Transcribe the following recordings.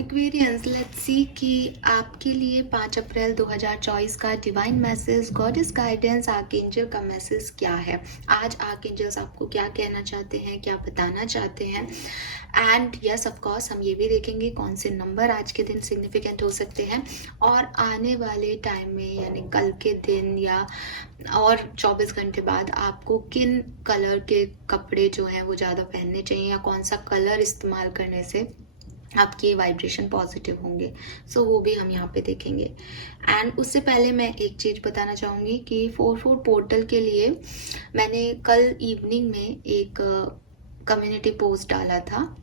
Aquarians, let's see कि आपके लिए 5 अप्रैल 2024 का divine message, goddess guidance, archangel का मैसेज क्या है। आज आर्कएंजल्स आपको क्या कहना चाहते हैं, क्या बताना चाहते हैं। एंड यस ऑफ कोर्स हम ये भी देखेंगे कौन से नंबर आज के दिन सिग्निफिकेंट हो सकते हैं और आने वाले टाइम में यानी कल के दिन या और 24 घंटे बाद आपको किन कलर के कपड़े जो हैं वो ज़्यादा पहनने चाहिए या कौन सा कलर इस्तेमाल करने से आपकी वाइब्रेशन पॉजिटिव होंगे। सो वो भी हम यहाँ पे देखेंगे। एंड उससे पहले मैं एक चीज़ बताना चाहूँगी कि 4/4 पोर्टल के लिए मैंने कल इवनिंग में एक कम्युनिटी पोस्ट डाला था,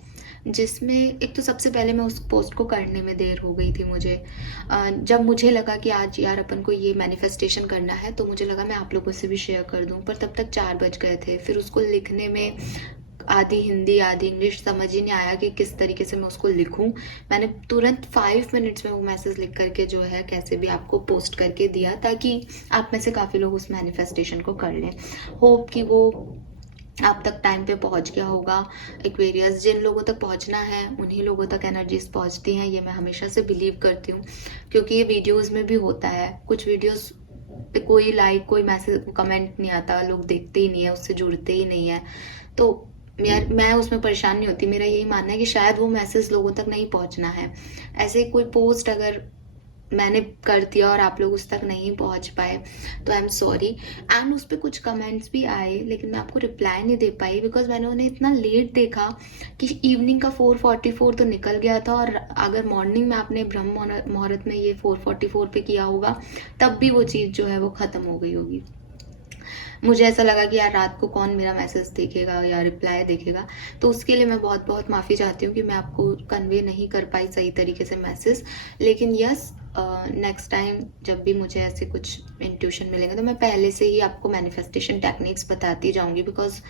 जिसमें एक तो सबसे पहले मैं उस पोस्ट को करने में देर हो गई थी मुझे। जब मुझे लगा कि आज यार अपन को ये मैनिफेस्टेशन करना है तो मुझे लगा मैं आप लोगों से भी शेयर कर दूं, पर तब तक 4 बज गए थे। फिर उसको लिखने में आधी हिंदी आधी इंग्लिश समझ ही नहीं आया कि किस तरीके से मैं उसको लिखूं। मैंने तुरंत 5 मिनट्स में वो मैसेज लिख करके जो है कैसे भी आपको पोस्ट करके दिया, ताकि आप में से काफ़ी लोग उस मैनिफेस्टेशन को कर लें। होप कि वो आप तक टाइम पे पहुंच गया होगा। एक्वेरियस, जिन लोगों तक पहुंचना है उन्हीं लोगों तक एनर्जीज पहुंचती हैं, ये मैं हमेशा से बिलीव करती हूँ। क्योंकि ये वीडियोस में भी होता है, कुछ वीडियोस पे कोई लाइक कोई मैसेज कमेंट नहीं आता, लोग देखते ही नहीं है, उससे जुड़ते ही नहीं है। तो यार मैं उसमें परेशान नहीं होती। मेरा यही मानना है कि शायद वो मैसेज लोगों तक नहीं पहुंचना है। ऐसे कोई पोस्ट अगर मैंने कर दिया और आप लोग उस तक नहीं पहुंच पाए तो आई एम सॉरी। एंड उस पर कुछ कमेंट्स भी आए लेकिन मैं आपको रिप्लाई नहीं दे पाई, बिकॉज मैंने उन्हें इतना लेट देखा कि इवनिंग का 4:44 तो निकल गया था, और अगर मॉर्निंग में आपने ब्रह्म मुहूर्त में ये 4:44 पे किया होगा तब भी वो चीज़ जो है वो ख़त्म हो गई होगी। मुझे ऐसा लगा कि यार रात को कौन मेरा मैसेज देखेगा या रिप्लाई देखेगा, तो उसके लिए मैं बहुत बहुत माफ़ी चाहती हूँ कि मैं आपको कन्वे नहीं कर पाई सही तरीके से मैसेज। लेकिन यस, नेक्स्ट टाइम जब भी मुझे ऐसे कुछ इंट्यूशन मिलेंगे तो मैं पहले से ही आपको मैनिफेस्टेशन टेक्निक्स बताती जाऊंगी, बिकॉज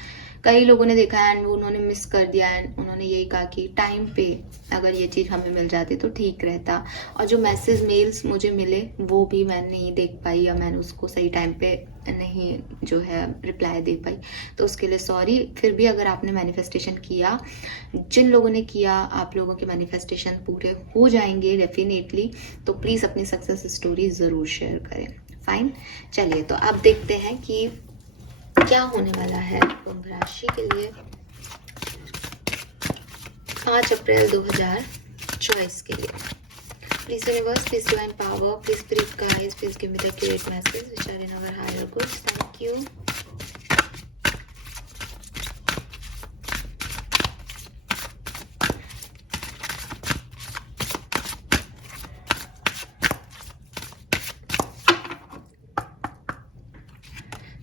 कई लोगों ने देखा है एंड उन्होंने मिस कर दिया एंड उन्होंने यही कहा कि टाइम पे अगर ये चीज़ हमें मिल जाती तो ठीक रहता। और जो मैसेज मेल्स मुझे मिले वो भी मैं नहीं देख पाई या मैंने उसको सही टाइम पे नहीं जो है रिप्लाई दे पाई, तो उसके लिए सॉरी। फिर भी अगर आपने मैनिफेस्टेशन किया, जिन लोगों ने किया, आप लोगों के मैनिफेस्टेशन पूरे हो जाएंगे डेफिनेटली। तो प्लीज़ अपनी सक्सेस स्टोरी ज़रूर शेयर करें। फाइन, चलिए तो अब देखते हैं कि क्या होने वाला है कुंभ राशि के लिए 5 अप्रैल 2024 के लिए। Please universe, please divine power, please spirit guides, please give me the accurate message which are in our higher goods. Thank you.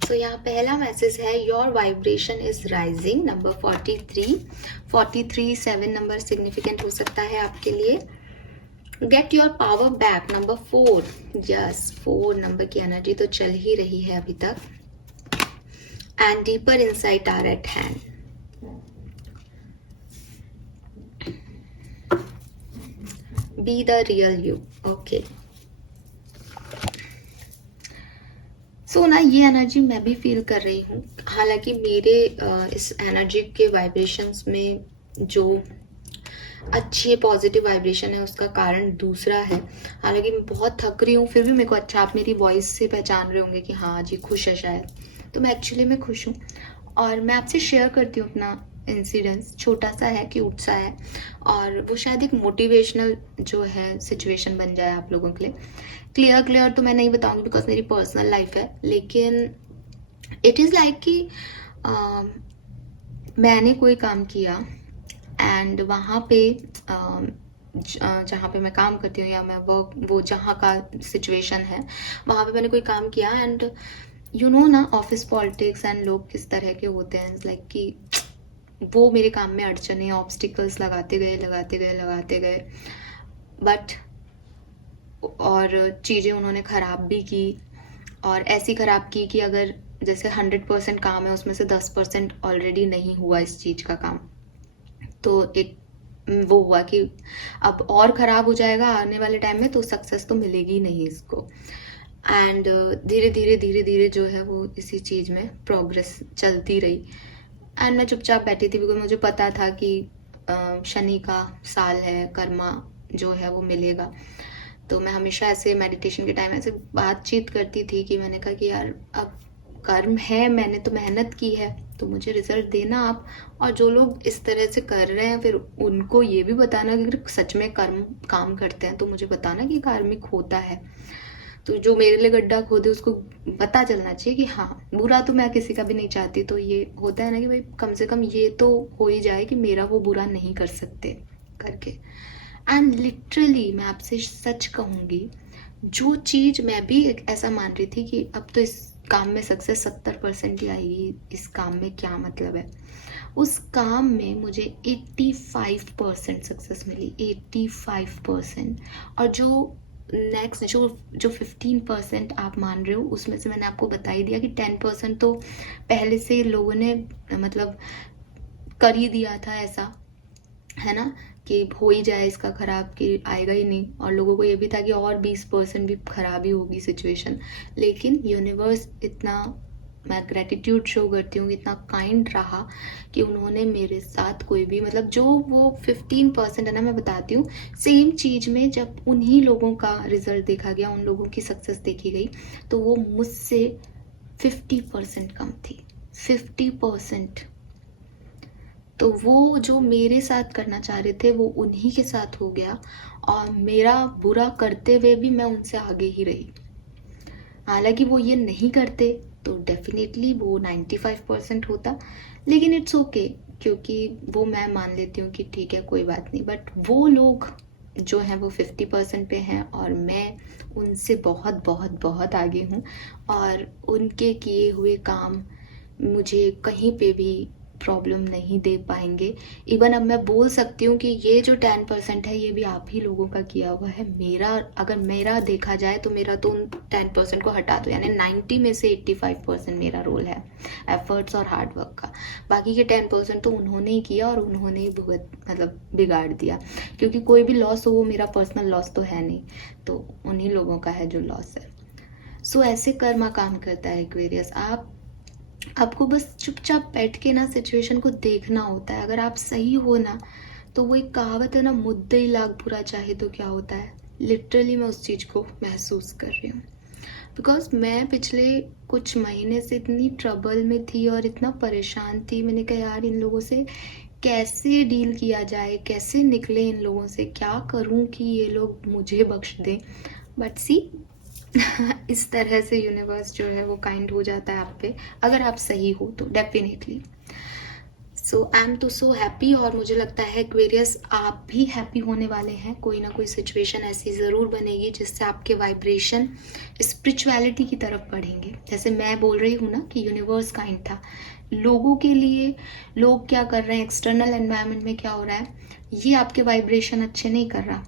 तो यहाँ पहला मैसेज है, your vibration is rising, number 43 7 number significant हो सकता है आपके लिए। Get your power back, number 4, yes 4 number की एनर्जी तो चल ही रही है अभी तक। And deeper insight are at hand. Be the real you, okay. So ना ये एनर्जी मैं भी फील कर रही हूँ। हालांकि मेरे इस एनर्जी के वाइब्रेशंस में जो अच्छी पॉजिटिव वाइब्रेशन है उसका कारण दूसरा है। हालांकि मैं बहुत थक रही हूँ फिर भी मेरे को अच्छा, आप मेरी वॉइस से पहचान रहे होंगे कि हाँ जी खुश है शायद, तो मैं एक्चुअली में खुश हूँ। और मैं आपसे शेयर करती हूँ अपना इंसिडेंस, छोटा सा है, क्यूट सा है, और वो शायद एक मोटिवेशनल जो है सिचुएशन बन जाए आप लोगों के लिए। क्लियर तो मैं नहीं बताऊंगी बिकॉज मेरी पर्सनल लाइफ है, लेकिन इट इज़ लाइक कि मैंने कोई काम किया एंड वहाँ पे जहाँ पे मैं काम करती हूँ या मैं वो जहाँ का सिचुएशन है वहाँ पे मैंने कोई काम किया एंड यू नो ना ऑफिस पॉलिटिक्स एंड लोग किस तरह के होते हैं, लाइक कि वो मेरे काम में अड़चने ऑब्स्टिकल्स लगाते गए बट और चीज़ें उन्होंने ख़राब भी की, और ऐसी ख़राब की कि अगर जैसे 100% काम है उसमें से 10% ऑलरेडी नहीं हुआ इस चीज़ का काम, तो एक वो हुआ कि अब और ख़राब हो जाएगा आने वाले टाइम में, तो सक्सेस तो मिलेगी नहीं इसको। एंड धीरे धीरे जो है वो इसी चीज़ में प्रोग्रेस चलती रही। एंड मैं चुपचाप बैठी थी बिकॉज मुझे पता था कि शनि का साल है, कर्मा जो है वो मिलेगा। तो मैं हमेशा ऐसे मेडिटेशन के टाइम ऐसे बातचीत करती थी कि मैंने कहा कि यार अब कर्म है, मैंने तो मेहनत की है, तो मुझे रिजल्ट देना आप। और जो लोग इस तरह से कर रहे हैं फिर उनको ये भी बताना कि अगर सच में कर्म काम करते हैं तो मुझे बताना कि कार्मिक होता है। तो जो मेरे लिए गड्ढा खोदे उसको पता चलना चाहिए कि हाँ, बुरा तो मैं किसी का भी नहीं चाहती, तो ये होता है ना कि भाई कम से कम ये तो हो ही जाए कि मेरा वो बुरा नहीं कर सकते करके। एंड लिटरली मैं आपसे सच कहूँगी, जो चीज़ मैं भी एक ऐसा मान रही थी कि अब तो इस काम में सक्सेस 70% ही आएगी, इस काम में क्या मतलब है, उस काम में मुझे 85% सक्सेस मिली, 85%। और जो नेक्स्ट जो 15% आप मान रहे हो, उसमें से मैंने आपको बता ही दिया कि 10% तो पहले से लोगों ने मतलब कर ही दिया था ऐसा, है ना, कि हो ही जाए इसका खराब, कि आएगा ही नहीं। और लोगों को ये भी था कि और 20% भी खराब ही होगी सिचुएशन। लेकिन यूनिवर्स इतना, मैं ग्रेटिट्यूड शो करती हूँ, इतना काइंड रहा कि उन्होंने मेरे साथ कोई भी मतलब जो वो 15% है ना, मैं बताती हूँ, सेम चीज़ में जब उन्हीं लोगों का रिजल्ट देखा गया, उन लोगों की सक्सेस देखी गई, तो वो मुझसे 50% कम थी, 50%। तो वो जो मेरे साथ करना चाह रहे थे वो उन्हीं के साथ हो गया, और मेरा बुरा करते हुए भी मैं उनसे आगे ही रही। हालांकि वो ये नहीं करते तो डेफिनेटली वो 95% होता, लेकिन इट्स ओके, क्योंकि वो मैं मान लेती हूँ कि ठीक है कोई बात नहीं। बट वो लोग जो हैं वो 50% पे हैं और मैं उनसे बहुत बहुत बहुत आगे हूँ, और उनके किए हुए काम मुझे कहीं पे भी प्रॉब्लम नहीं दे पाएंगे। इवन अब मैं बोल सकती हूँ कि ये जो 10% है ये भी आप ही लोगों का किया हुआ है। मेरा, अगर मेरा देखा जाए तो मेरा तो उन 10% को हटा दो, यानी 90 में से 85% मेरा रोल है एफर्ट्स और हार्ड वर्क का। बाकी के 10% तो उन्होंने ही किया और उन्होंने ही भुगत मतलब बिगाड़ दिया, क्योंकि कोई भी लॉस हो वो मेरा पर्सनल लॉस तो है नहीं, तो उन्हीं लोगों का है जो लॉस है। सो ऐसे कर्मा काम करता है एक्वेरियस। आपको बस चुपचाप बैठ के ना सिचुएशन को देखना होता है। अगर आप सही हो ना, तो वो एक कहावत है ना, मुद्दे ही लाख बुरा चाहे तो क्या होता है। लिटरली मैं उस चीज़ को महसूस कर रही हूँ, बिकॉज मैं पिछले कुछ महीने से इतनी ट्रबल में थी और इतना परेशान थी। मैंने कहा यार इन लोगों से कैसे डील किया जाए, कैसे निकले इन लोगों से, क्या करूँ कि ये लोग मुझे बख्श दें। बट सी इस तरह से यूनिवर्स जो है वो काइंड हो जाता है आप पे, अगर आप सही हो तो डेफिनेटली। सो आई एम तो सो हैप्पी, और मुझे लगता है एक्वेरियस आप भी हैप्पी होने वाले हैं। कोई ना कोई सिचुएशन ऐसी ज़रूर बनेगी जिससे आपके वाइब्रेशन स्पिरिचुअलिटी की तरफ बढ़ेंगे। जैसे मैं बोल रही हूँ ना कि यूनिवर्स काइंड था लोगों के लिए। लोग क्या कर रहे हैं, एक्सटर्नल एनवायरनमेंट में क्या हो रहा है, ये आपके वाइब्रेशन अच्छे नहीं कर रहा।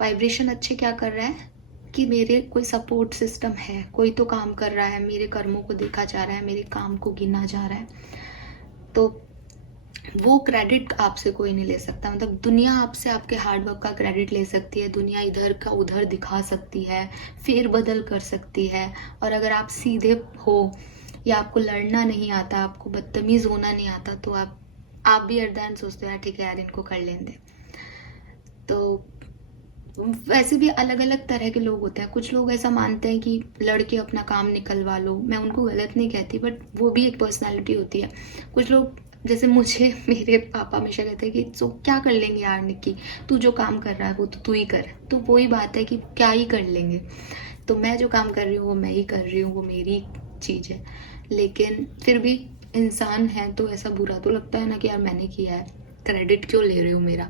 वाइब्रेशन अच्छे क्या कर रहा है कि मेरे कोई सपोर्ट सिस्टम है, कोई तो काम कर रहा है, मेरे कर्मों को देखा जा रहा है, मेरे काम को गिना जा रहा है। तो वो क्रेडिट आपसे कोई नहीं ले सकता। मतलब दुनिया आपसे आपके हार्डवर्क का क्रेडिट ले सकती है, दुनिया इधर का उधर दिखा सकती है, फेर बदल कर सकती है। और अगर आप सीधे हो या आपको लड़ना नहीं आता, आपको बदतमीज़ होना नहीं आता, तो आप भी एट द एंड सोचते हो यार ठीक है यार इनको कर लेने दे। तो वैसे भी अलग अलग तरह के लोग होते हैं। कुछ लोग ऐसा मानते हैं कि लड़के अपना काम निकलवा लो, मैं उनको गलत नहीं कहती, बट वो भी एक पर्सनालिटी होती है। कुछ लोग जैसे मुझे मेरे पापा हमेशा कहते हैं कि तो क्या कर लेंगे यार निक्की, तू जो काम कर रहा है वो तो तू ही कर। तो वही बात है कि क्या ही कर लेंगे, तो मैं जो काम कर रही हूँ वो मैं ही कर रही हूँ, वो मेरी चीज़ है। लेकिन फिर भी इंसान है तो ऐसा बुरा तो लगता है ना कि यार मैंने किया है, क्रेडिट क्यों ले रहे हो मेरा,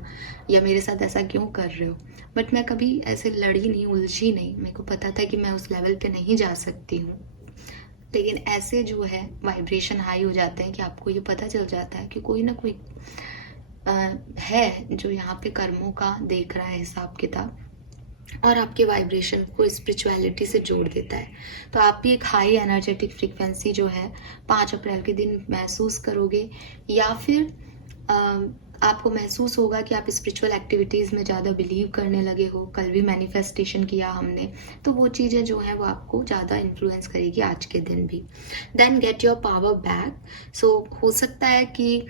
या मेरे साथ ऐसा क्यों कर रहे हो। बट मैं कभी ऐसे लड़ी नहीं, उलझी नहीं। मेरे को पता था कि मैं उस लेवल पे नहीं जा सकती हूँ। लेकिन ऐसे जो है वाइब्रेशन हाई हो जाते हैं कि आपको ये पता चल जाता है कि कोई ना कोई है जो यहाँ पे कर्मों का देख रहा है हिसाब किताब, और आपके वाइब्रेशन को स्पिरिचुअलिटी से जोड़ देता है। तो आप भी एक हाई एनर्जेटिक फ्रीक्वेंसी जो है 5 अप्रैल के दिन महसूस करोगे, या फिर आपको महसूस होगा कि आप स्पिरिचुअल एक्टिविटीज़ में ज़्यादा बिलीव करने लगे हो। कल भी मैनिफेस्टेशन किया हमने, तो वो चीज़ें जो हैं वो आपको ज़्यादा इन्फ्लुएंस करेगी आज के दिन भी। Then get your power back. So हो सकता है कि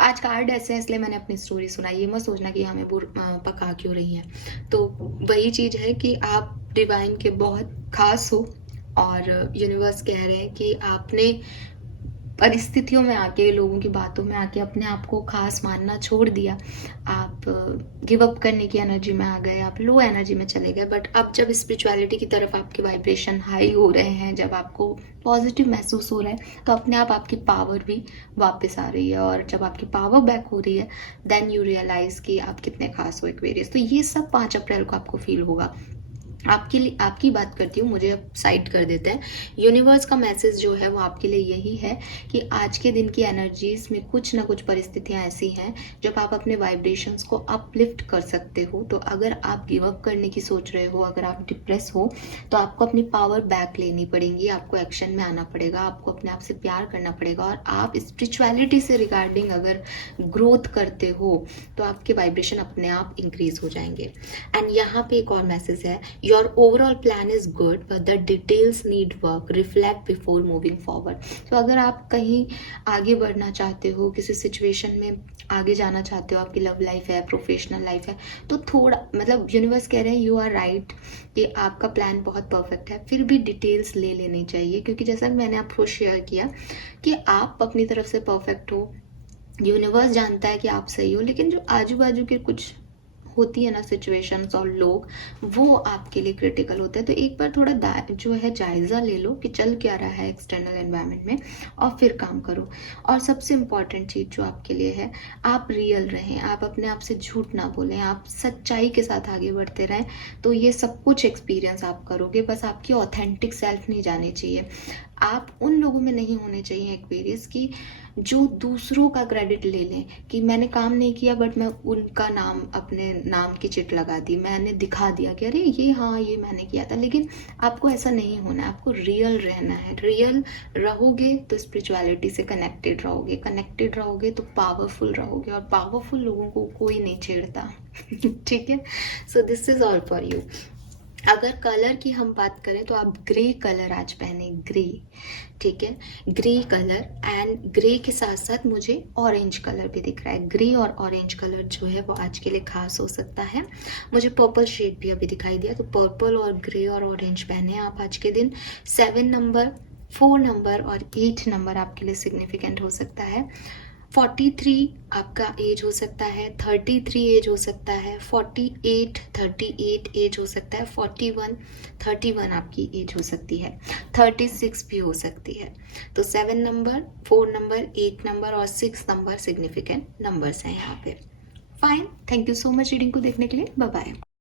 आज कार्ड ऐसे हैं इसलिए मैंने अपनी स्टोरी सुनाई, ये मत सोचना कि हमें पका क्यों रही हैं। तो वही चीज़ है कि आप डिवाइन के बहुत खास हो, और यूनिवर्स कह रहे हैं कि आपने परिस्थितियों में आके, लोगों की बातों में आके अपने आप को खास मानना छोड़ दिया। आप गिव अप करने की एनर्जी में आ गए, आप लो एनर्जी में चले गए। बट अब जब स्पिरिचुअलिटी की तरफ आपके वाइब्रेशन हाई हो रहे हैं, जब आपको पॉजिटिव महसूस हो रहा है, तो अपने आप आपकी पावर भी वापस आ रही है। और जब आपकी पावर बैक हो रही है, देन यू रियलाइज कि आप कितने खास हो एक्वेरियस। तो ये सब 5 अप्रैल को आपको फील होगा। आपके लिए, आपकी बात करती हूँ, मुझे अब साइड कर देते हैं। यूनिवर्स का मैसेज जो है वो आपके लिए यही है कि आज के दिन की एनर्जीज में कुछ ना कुछ परिस्थितियाँ ऐसी हैं जब आप अपने वाइब्रेशंस को अपलिफ्ट कर सकते हो। तो अगर आप गिव अप करने की सोच रहे हो, अगर आप डिप्रेस हो, तो आपको अपनी पावर बैक लेनी पड़ेगी, आपको एक्शन में आना पड़ेगा, आपको अपने आप से प्यार करना पड़ेगा। और आप स्पिरिचुअलिटी से रिगार्डिंग अगर ग्रोथ करते हो तो आपके वाइब्रेशन अपने आप इंक्रीज हो जाएंगे। एंड यहाँ पे एक और मैसेज है, your overall plan is good but the details need work, reflect before moving forward. तो अगर आप कहीं आगे बढ़ना चाहते हो, किसी सिचुएशन में आगे जाना चाहते हो, आपकी लव लाइफ है, प्रोफेशनल लाइफ है, तो थोड़ा मतलब यूनिवर्स कह रहे हैं यू आर राइट कि आपका प्लान बहुत परफेक्ट है, फिर भी डिटेल्स ले लेनी चाहिए। क्योंकि जैसा मैंने आपको शेयर किया कि आप अपनी तरफ से परफेक्ट हो, यूनिवर्स जानता है कि आप सही हो, लेकिन जो आजू बाजू के कुछ होती है ना सिचुएशंस और लोग, वो आपके लिए क्रिटिकल होते हैं। तो एक बार थोड़ा जो है जायज़ा ले लो कि चल क्या रहा है एक्सटर्नल एनवायरनमेंट में, और फिर काम करो। और सबसे इम्पॉर्टेंट चीज़ जो आपके लिए है, आप रियल रहें, आप अपने आप से झूठ ना बोलें, आप सच्चाई के साथ आगे बढ़ते रहें। तो ये सब कुछ एक्सपीरियंस आप करोगे, बस आपकी ऑथेंटिक सेल्फ नहीं जानी चाहिए। आप उन लोगों में नहीं होने चाहिए एक्वेरियस की जो दूसरों का क्रेडिट ले लें कि मैंने काम नहीं किया बट मैं उनका नाम, अपने नाम की चिट लगा दी, मैंने दिखा दिया कि अरे ये, हाँ ये मैंने किया था। लेकिन आपको ऐसा नहीं होना है, आपको रियल रहना है। रियल रहोगे तो स्पिरिचुअलिटी से कनेक्टेड रहोगे, कनेक्टेड रहोगे तो पावरफुल रहोगे, और पावरफुल लोगों को कोई नहीं छेड़ता। ठीक है, so this is all for you. अगर कलर की हम बात करें तो आप ग्रे कलर आज पहने, ग्रे, ठीक है, ग्रे कलर। एंड ग्रे के साथ साथ मुझे ऑरेंज कलर भी दिख रहा है। ग्रे और ऑरेंज कलर जो है वो आज के लिए खास हो सकता है। मुझे पर्पल शेड भी अभी दिखाई दिया, तो पर्पल और ग्रे और ऑरेंज पहने आप आज के दिन। 7 नंबर, 4 नंबर और 8 नंबर आपके लिए सिग्निफिकेंट हो सकता है। 43 आपका एज हो सकता है, 33 एज हो सकता है, 38 एज हो सकता है, 31 आपकी एज हो सकती है, 36 भी हो सकती है। तो 7 नंबर, 4 नंबर, 8 नंबर और 6 नंबर सिग्निफिकेंट नंबर्स हैं यहाँ पे। Fine, thank you so much reading को देखने के लिए, बाय बाय।